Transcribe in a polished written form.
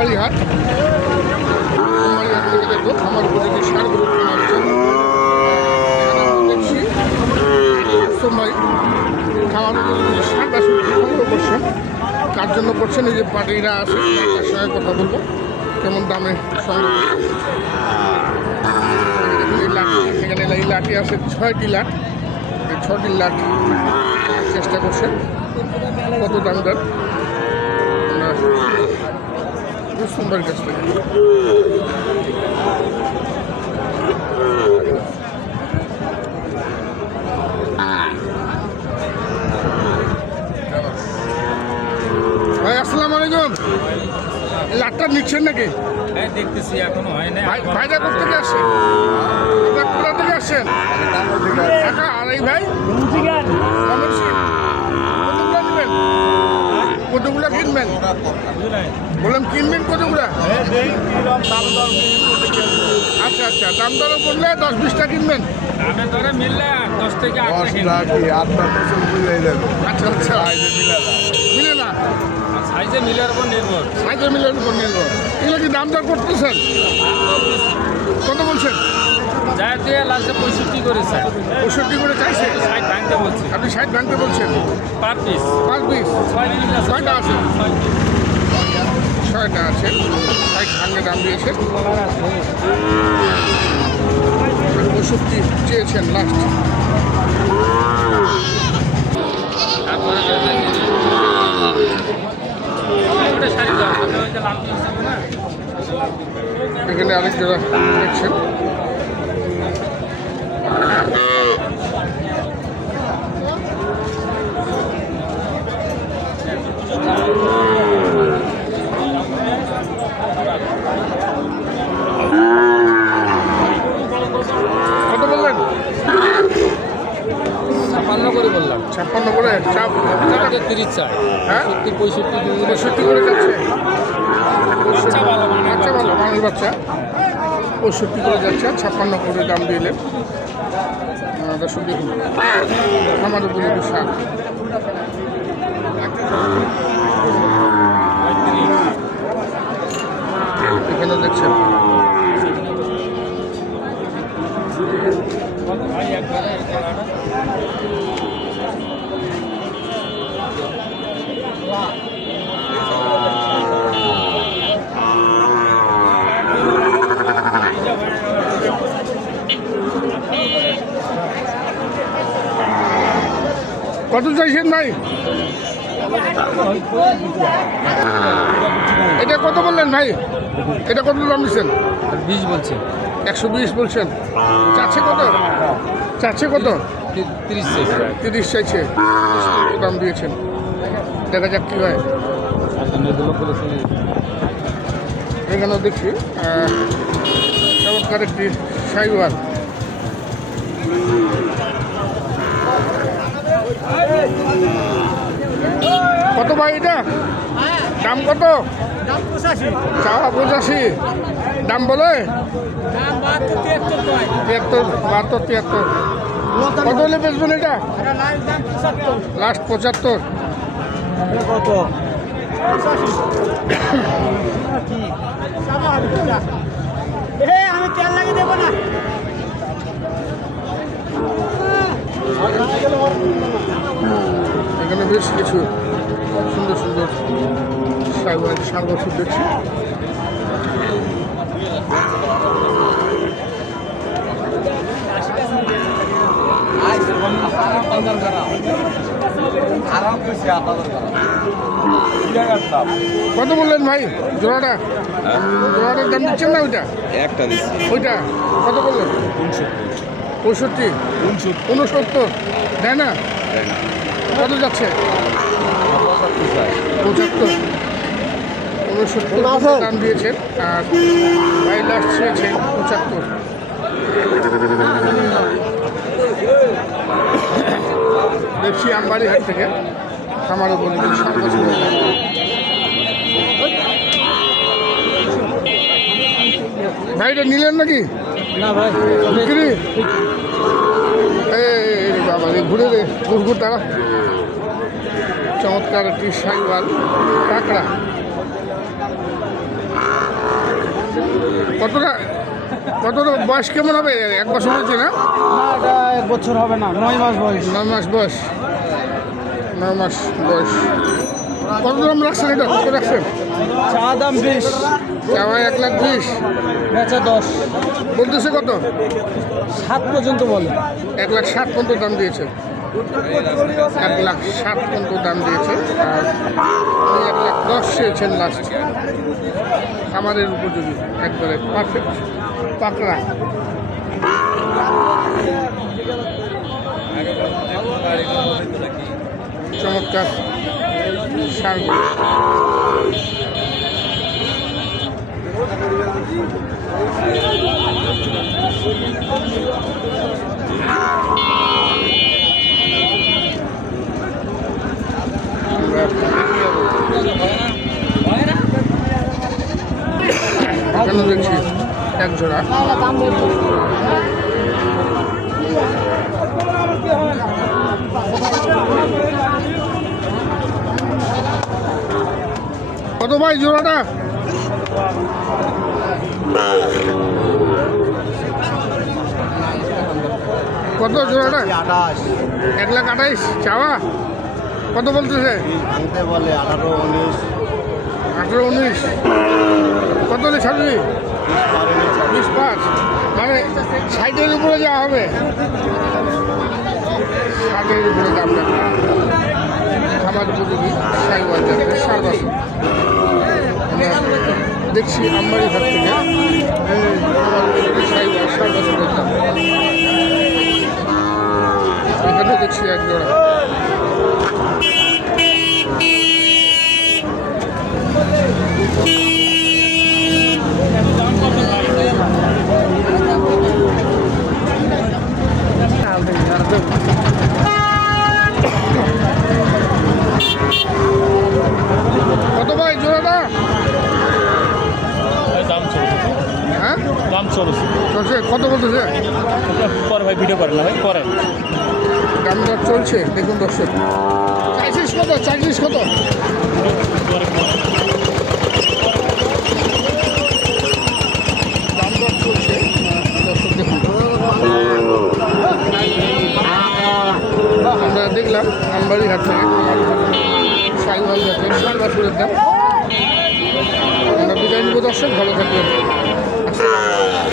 আমবাড়ি হাট থেকে দেখবো আমার উপযোগী সার গরু কেনা হচ্ছে। দেখছি ভাই খামার উপযোগী সার বাছুর সংগ্রহ করছেন। কার জন্য করছেন এই যে পার্টিরা আছে তার সঙ্গে কথা বলবো কেমন দামে সংগ্রহ করছেন। এখানে এই লাঠি আছে 6টি লাট, এই 6টি লাট চেষ্টা করছেন কত দাম দেন সোমবার কাছ থেকে। ভাই আসসালামু আলাইকুম, লাটটা নিচ্ছেন নাকি? দেখতেছি এখনো হয় না। ভাইটা কোথা থেকে আসছেন? কোথা থেকে আসছেন? আর এই ভাই কতগুলো কিনবেন? বললাম কিনবেন কতগুলো? আচ্ছা আচ্ছা, দাম দরও বললে 10-20টা কিনবেন। দামে দরে মিললে 10 থেকে 8 আচ্ছা আচ্ছা, মিলে না, সাইজে মিলের উপর নির্ভর। সাইজে মিলের উপর নির্ভর। এগুলো কি দাম দর করতেছেন? কত বলছেন? যার দিয়ে লাস্টে 65 করে স্যার। 65 করে চাইছে? 60 ভাঙতে বলছি। আপনি 60 ভাঙতে বলছেন? পার পিস 5 পিস 6টা আছে, 6টা আছে, 60 ভাঙে দাম দিয়েছে। 65 চেয়েছেন লাস্ট। এখানে আরেক যারা দেখছেন কত বললেন? 56 করে বললাম। 56 করে চাপ 30 চাই। হ্যাঁ 65 করে যাচ্ছে। বাচ্চা ভালো, বাচ্চা ভালো, মানুষ বাচ্চা 65 করে যাচ্ছে, 56 করে দাম দিলেন। দর্শক দেখুন আমার উপযোগী সার। এখানে দেখছেন কত চাইছেন ভাই? এটা কত বললেন ভাই? এটা কত দাম দিচ্ছেন? 20 বলছে। 120 বলছেন। চাচ্ছে কত? চাচ্ছে কত? 30 চাইছে। 30 চাইছে, দাম দিয়েছেন। দেখা যাক কী হয়। এখানেও দেখছি চমৎকার একটি শাহিওয়াল। কত ভাই এটা? দাম কত? চাওয়া 85, দাম বলে 73, 72, 73। কত হলে বেচবেন এটা? লাস্ট 75। কত? আমি তেল লাগিয়ে দেবো না। এখানে বেশ কিছু সুন্দর সুন্দর সার বছর দেখছি। কত বললেন ভাই জোড়াটা? জোড়াটার দাম দিচ্ছেন না? ওইটা একটা দিচ্ছি। ওইটা কত বললেন? 65, 69 দেয় না? কত যাচ্ছে? 75, 69 দাম দিয়েছেন। আর ভাই লাস্ট চেয়েছেন 75। দেখছি আমবাড়ি হাট থেকে খামার উপযোগী সার বছর। ভাই এটা নিলেন নাকি? না ভাই বিক্রি? এই বাবা রে, ঘুরে রে ঘুরঘুর তারা। চমৎকার একটি শাহিওয়াল কাঁকড়া। কতটা কতটা বয়স কেমন হবে? 1 বছর হয়েছে না? না এটা 1 বছর হবে না, 9 মাস বয়স। 9 মাস বয়স। 9 মাস বয়স। কত দাম রাখছেন এটা? কত রাখছেন? চা দাম 20, চাওয়া 1,20,000, বেচা 10, বলতেছে কত? 7 পর্যন্ত বলে। 1,60,000 পর্যন্ত দাম দিয়েছে। 1,60,000 পর্যন্ত দাম দিয়েছে। আর উনি 1,10,000 চেয়েছেন লাস্ট। খামারের উপযোগী, একবারে পারফেক্ট পাকড়া। চমৎকার ষাঁড়গুলো। এখানে দেখছি এক জোড়া। কত ভাই জোড়াটা? কত জোড়াটা? 28 1,28,000 চাওয়া। কত বলতেছে? আনতে বলে 18, 19, 18, 19। কত হলে ছাড়বি? 20,500। মানে 60-এর উপরে যাওয়া হবে। 60-এর উপরে দাম রাখবে। খামার উপযোগী সাইওয়াল জাতের ষাঁড় বাছুর। আমরা দেখছি আমবাড়ি ঘাট থেকে খামার উপযোগী সাইওয়াল ষাঁড় বাছুরের দাম। এখানে দেখছি এক জোড়া। কত ভাই জোড়াটা? দাম চলছে, হ্যাঁ দাম চলছে। চলছে। কত বলতেছে? পরে ভাই ভিডিও করেন না ভাই, করেন। দাম দর চলছে, দেখুন দর্শক। চাইছিস কত? চাইছিস কত? দাম দর চলছে দর্শক, দেখুন। আমরা দেখলাম আমবাড়ি ঘাট থেকে সাইওয়াল জাতের ষাঁড় বাছুরের দাম। আমরা বিদায় নিব দর্শক, ভালো থাকবেন। আসসালামু আলাইকুম।